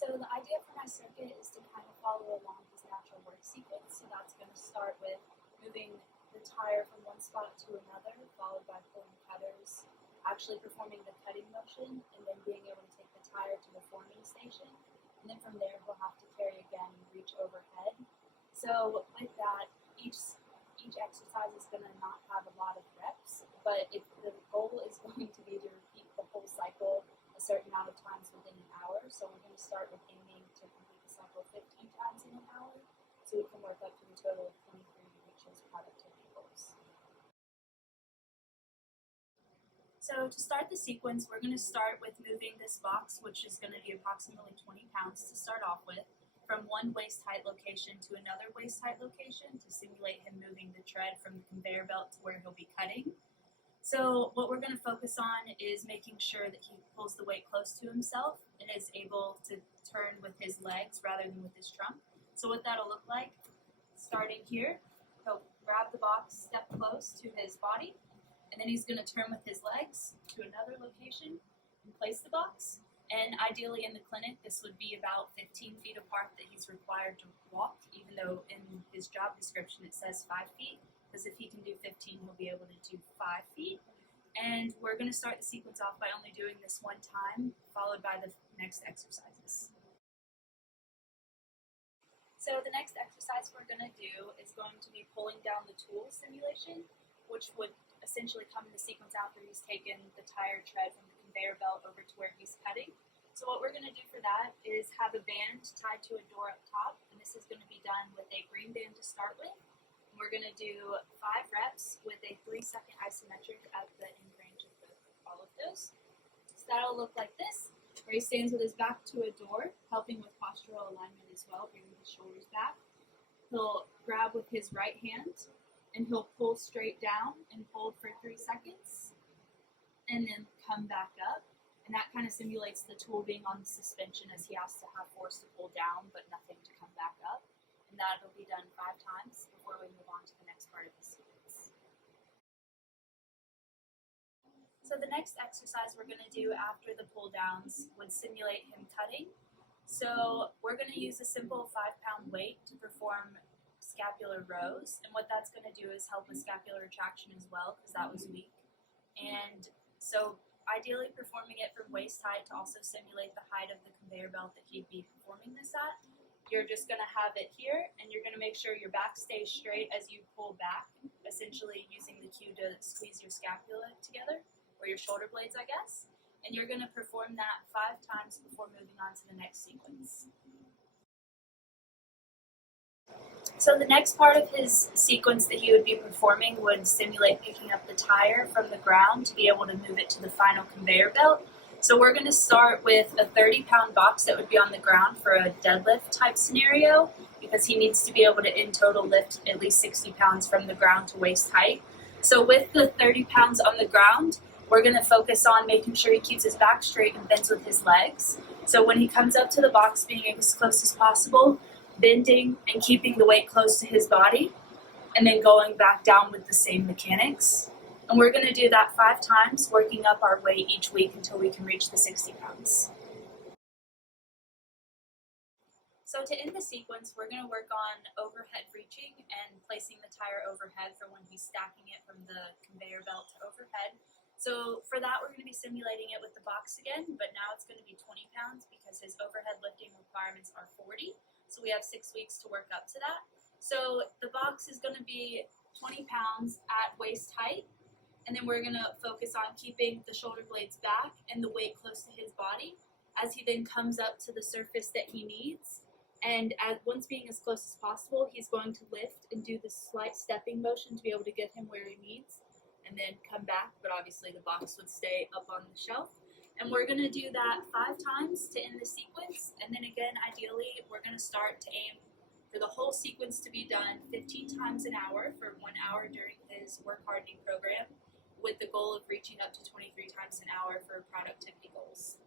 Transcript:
So the idea for my circuit is to kind of follow along his natural work sequence. So that's going to start with moving the tire from one spot to another, followed by pulling cutters, actually performing the cutting motion, and then being able to take the tire to the forming station. And then from there, he'll have to carry again and reach overhead. So with that, each exercise is going to not have a lot of reps, but if the goal is going to be to repeat the whole cycle a certain amount of times within an hour, so we're going to start with aiming to complete the cycle 15 times in an hour, so we can work up to a total of 23 to reach those productivity goals. So to start the sequence, we're going to start with moving this box, which is going to be approximately 20 pounds to start off with, from one waist height location to another waist height location to simulate him moving the tread from the conveyor belt to where he'll be cutting. So what we're going to focus on is making sure that he pulls the weight close to himself and is able to turn with his legs rather than with his trunk. So what that'll look like, starting here, he'll grab the box, step close to his body, and then he's going to turn with his legs to another location and place the box. And ideally in the clinic, this would be about 15 feet apart that he's required to walk, even though in his job description it says 5 feet, because if he can do 15, he'll be able to do 5 feet. And we're going to start the sequence off by only doing this one time, followed by the next exercises. So the next exercise we're going to do is going to be pulling down the tool simulation, which would essentially come in the sequence after he's taken the tire tread from the conveyor belt over to where he's cutting. So what we're going to do for that is have a band tied to a door up top, and this is going to be done with a green band to start with. And we're going to do 5 reps with a 3-second isometric at the end range of all of those. So that'll look like this, where he stands with his back to a door, helping with postural alignment as well, bringing his shoulders back. He'll grab with his right hand, and he'll pull straight down and hold for 3 seconds, and then come back up. And that kind of simulates the tool being on the suspension, as he has to have force to pull down, but nothing to come back up. And that'll be done 5 times before we move on to the next part of the sequence. So the next exercise we're going to do after the pull downs would simulate him cutting. So we're going to use a simple 5-pound weight to perform scapular rows, and what that's going to do is help with scapular retraction as well, because that was weak. And so ideally performing it from waist height to also simulate the height of the conveyor belt that he'd be performing this at. You're just going to have it here, and you're going to make sure your back stays straight as you pull back, essentially using the cue to squeeze your scapula together, or your shoulder blades, I guess. And you're going to perform that 5 times before moving on to the next sequence. So the next part of his sequence that he would be performing would simulate picking up the tire from the ground to be able to move it to the final conveyor belt. So we're going to start with a 30-pound box that would be on the ground for a deadlift type scenario, because he needs to be able to in total lift at least 60 pounds from the ground to waist height. So with the 30 pounds on the ground, we're going to focus on making sure he keeps his back straight and bends with his legs. So when he comes up to the box, being as close as possible, bending and keeping the weight close to his body, and then going back down with the same mechanics. And we're going to do that 5 times, working up our weight each week until we can reach the 60 pounds. So to end the sequence, we're going to work on overhead reaching and placing the tire overhead for when he's stacking it from the conveyor belt to overhead. So for that, we're going to be simulating it with the box again, but now it's going to be 20 pounds because his overhead lifting requirements are 40. So we have 6 weeks to work up to that. So the box is going to be 20 pounds at waist height, and then we're going to focus on keeping the shoulder blades back and the weight close to his body as he then comes up to the surface that he needs. And once being as close as possible, he's going to lift and do the slight stepping motion to be able to get him where he needs, and then come back, but obviously the box would stay up on the shelf. And we're going to do that 5 times to end the sequence, and then again, ideally, we're going to start to aim for the whole sequence to be done 15 times an hour for 1 hour during his work hardening program, with the goal of reaching up to 23 times an hour for productivity goals.